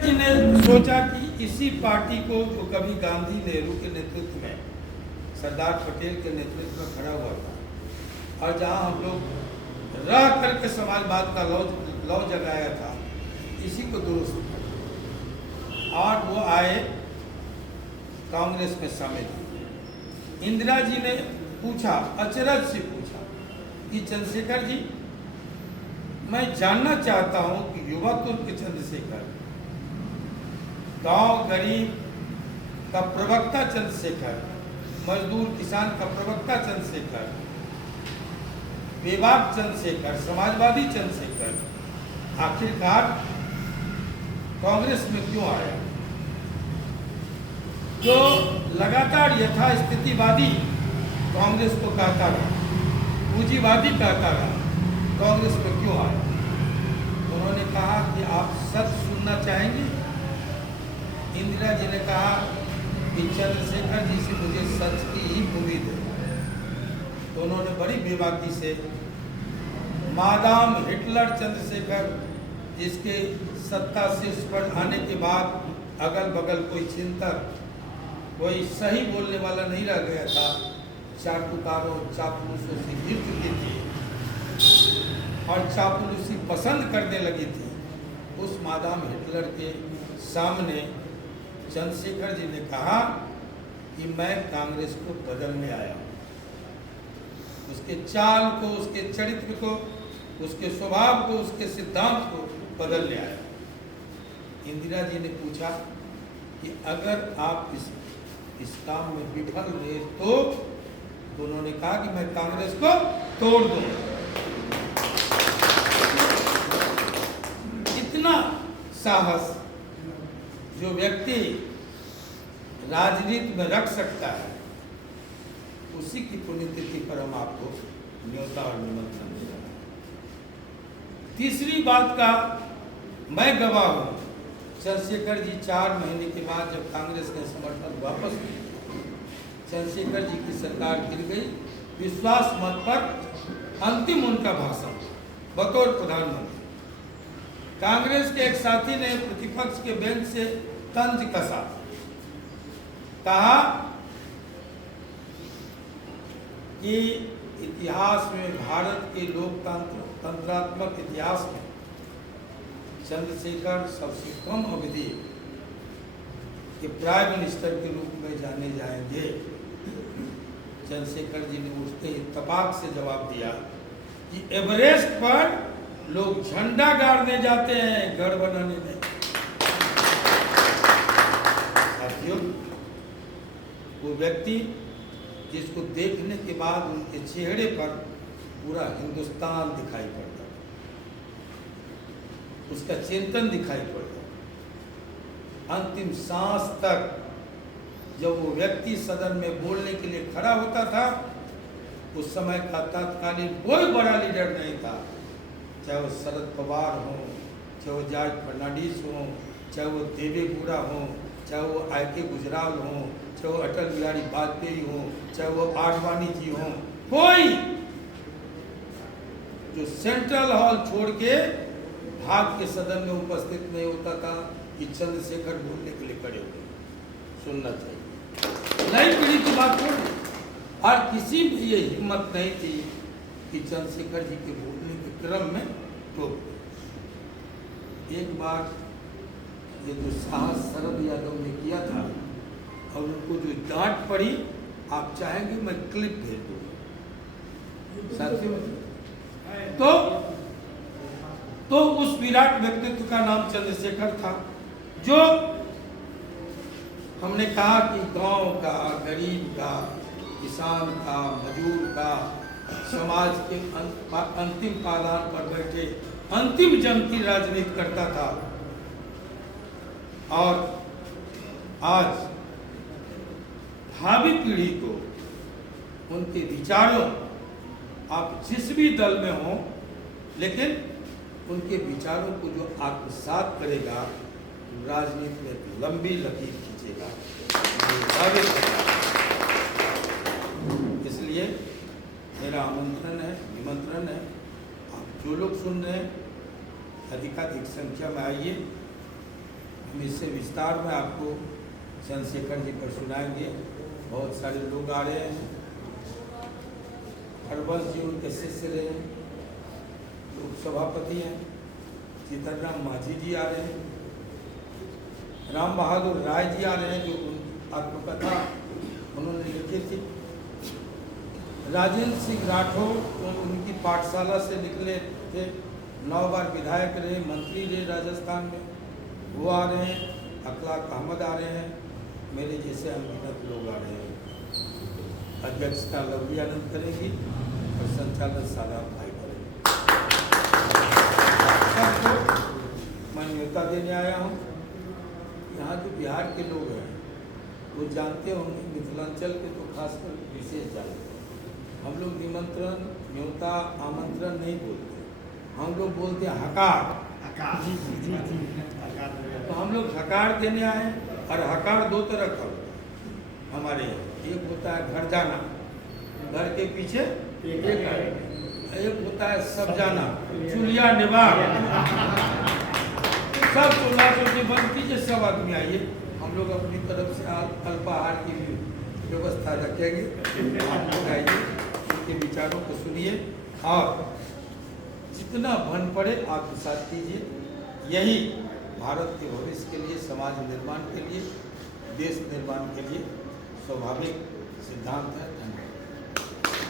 जी ने सोचा कि इसी पार्टी को जो कभी गांधी नेहरू के नेतृत्व में, सरदार पटेल के नेतृत्व में खड़ा हुआ था और जहां हम लोग रह करके समाजवाद का लौ जगाया था, इसी को दुरुस्त किया और वो आए कांग्रेस में शामिल हुए। इंदिरा जी ने पूछा, अचरज से पूछा कि चंद्रशेखर जी, मैं जानना चाहता हूं कि युवा तुर्क के चंद्रशेखर, गांव गरीब का प्रवक्ता चंद्रशेखर, मजदूर किसान का प्रवक्ता चंद्रशेखर, बेबाक चंद्रशेखर, समाजवादी चंद्रशेखर, आखिरकार कांग्रेस में क्यों आया? जो लगातार यथास्थितिवादी कांग्रेस को कहता रहा, पूंजीवादी कहता रहा, कांग्रेस में क्यों आया? उन्होंने कहा कि आप सच सुनना चाहेंगे? इंदिरा जी ने कहा कि चंद्रशेखर जी से मुझे सच की ही उम्मीद है। तो उन्होंने बड़ी बेबाकी से मादाम हिटलर चंद्रशेखर, जिसके सत्ता शीर्ष पर आने के बाद अगल बगल कोई चिंतक, कोई सही बोलने वाला नहीं रह गया था, चाटुकारों चापलूसों से घिर चुकी थी और चापलूसी पसंद करने लगी थी, उस मादाम हिटलर के सामने चंद्रशेखर जी ने कहा कि मैं कांग्रेस को बदलने आया हूँ। उसके चाल को, उसके चरित्र को, उसके स्वभाव को, उसके सिद्धांत को बदलने आया। इंदिरा जी ने पूछा कि अगर आप इस काम में विफल रहे तो उन्होंने कहा कि मैं कांग्रेस को तोड़ दूंगा। इतना साहस जो व्यक्ति राजनीति में रख सकता है, उसी की पुण्यतिथि पर हम आपको न्योता और निमंत्रण दे रहे हैं। तीसरी बात का मैं गवाह हूं। चंद्रशेखर जी 4 महीने के बाद जब कांग्रेस ने समर्थन वापस लिया, चंद्रशेखर जी की सरकार गिर गई। विश्वास मत पर अंतिम उनका भाषण बतौर प्रधानमंत्री, कांग्रेस के एक साथी ने प्रतिपक्ष के बेंच से तंज कसा, कहा कि इतिहास में, भारत के तंत्रात्मक इतिहास में चंद्रशेखर सबसे कम अवधि के प्राइम मिनिस्टर के रूप में जाने जाएंगे। चंद्रशेखर जी ने उठते ही तपाक से जवाब दिया कि एवरेस्ट पर लोग झंडा गाड़ने जाते हैं, घर बनाने नहीं। साथियों, वो व्यक्ति जिसको देखने के बाद उनके चेहरे पर पूरा हिंदुस्तान दिखाई पड़ता, उसका चिंतन दिखाई पड़ता, अंतिम सांस तक जब वो व्यक्ति सदन में बोलने के लिए खड़ा होता था, उस समय का तत्कालीन कोई बड़ा लीडर नहीं था, चाहे वो शरद पवार हो, चाहे वो जॉर्ज फर्नांडिस हो, चाहे वो देवे गौड़ा हो, चाहे वो आर.के. गुजराल हो, चाहे वो अटल बिहारी वाजपेयी हो, चाहे वो आडवाणी जी हो, कोई जो सेंट्रल हॉल छोड़ के भाग के सदन में उपस्थित नहीं होता था कि चंद्रशेखर बोलने के लिए खड़े हो। सुनना चाहिए, नई पीढ़ी की बात छोड़, और किसी में ये हिम्मत नहीं थी कि चंद्रशेखर जी के बोलने के क्रम में टोक। एक बार ये जो साहस शरद यादव ने किया था और उनको जो डांट पड़ी, आप चाहेंगे मैं क्लिप भेज दूँ साथियों। तो उस विराट व्यक्तित्व का नाम चंद्रशेखर था, जो हमने कहा कि गांव का, गरीब का, किसान का, मजदूर का, समाज के अंतिम पायदान पर बैठे अंतिम जन की राजनीति करता था। और आज भावी पीढ़ी को उनके विचारों, आप जिस भी दल में हो, लेकिन उनके विचारों को जो आत्मसात करेगा, राजनीति में लंबी लकीर खींचेगा। इसलिए मेरा आमंत्रण है, निमंत्रण है, आप जो लोग सुन रहे हैं अधिकाधिक संख्या में आइए। हम इससे विस्तार में आपको चंद्रशेखर जी पर सुनाएंगे। बहुत सारे लोग आ रहे हैं। हरबंश जी उनके शिष्य रहे, लोक सभापति हैं। जीतन राम मांझी जी आ रहे हैं। राम बहादुर राय जी आ रहे हैं, जो आत्मकथा उन्होंने लिखी थी। राजेंद्र सिंह राठौर उनकी पाठशाला से निकले थे, 9 बार विधायक रहे, मंत्री रहे राजस्थान में, वो आ रहे हैं। अखलाक अहमद आ रहे हैं। मेरे जैसे अनगिनत लोग आ रहे हैं। अध्यक्षता लवली आनंद करेंगी और संचालन सादात भाई करेंगे। सबको मैं न्योता देने आया हूँ। यहाँ जो बिहार के लोग हैं वो जानते होंगे, मिथिलांचल के तो खासकर विशेष जानते हैं। हम लोग निमंत्रण, न्योता, आमंत्रण नहीं बोलते, हम लोग बोलते हैं हकार। तो हम लोग हकार देने आए। और हकार 2 तरह का होता है हमारे यहाँ। एक होता है घर जाना, घर के पीछे एक होता है सब जाना, चुलिया निवार। सब चूल्हा चौकी बंद कीजिए, सब आदमी आइए। हम लोग अपनी तरफ से अल्पाहार की भी व्यवस्था रखेंगे। आप लोग आइए, उनके विचारों को सुनिए और जितना बन पड़े आप साथ कीजिए। यही भारत के भविष्य के लिए, समाज निर्माण के लिए, देश निर्माण के लिए स्वाभाविक सिद्धांत है।